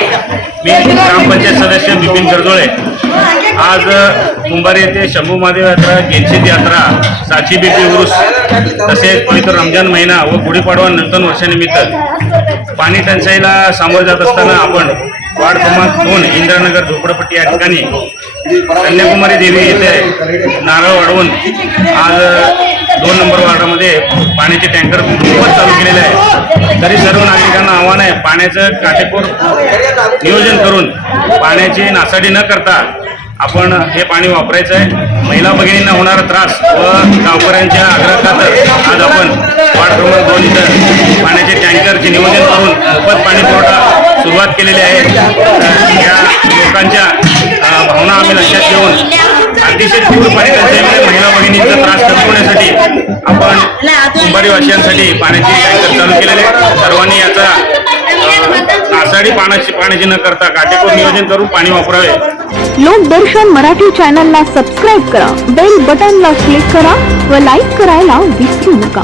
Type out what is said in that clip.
मी ग्रामपंचायत सदस्य बिपिन गरजोळे. आज कुंभारी येथे शंभू महादेव यात्रा गेनशीत यात्रा साची बेबी उरुस तसेच पवित्र रमजान महिना व गुढीपाडवा नूतन वर्षानिमित्त पाणी टंचाईला सामोरं जात असताना आपण वार्ड क्रमांक दोन इंदिरानगर झोपडपट्टी या ठिकाणी कन्याकुमारी देवी येथे नारळ वाढवून आज दोन नंबर वार्डामध्ये पाण्याचे टँकर खूपच चालू तरी सर्व नागरिकांना आव्हान आहे. पाण्याचं काटेकोर नियोजन करून पाण्याची नासाडी न करता आपण हे पाणी वापरायचं आहे. महिला भगिनींना होणारा त्रास व गावकऱ्यांच्या आग्रहाखातर आज आपण वार्ड क्रमांक दोन इथं पाण्याचे टँकरचे नियोजन करून मोफत पाणी पुरवठा सुरुवात केलेली आहे. या लोकांच्या भावना आम्ही लक्षात घेऊन अतिशय तीव्रपणे महिला भगिनींचा त्रास कमी होण्यासाठी आपण कुंभारीवासियांसाठी पाण्याची टँकर चालू केलेले सर्वांनी याचा अ, पाण्याची पाण्याची न करता काटेकोर नियोजन करून पाणी वापरावे. लोकदर्शन मराठी चॅनलला सबस्क्राईब करा. बेल बटनला क्लिक करा व लाईक करायला विसरू नका.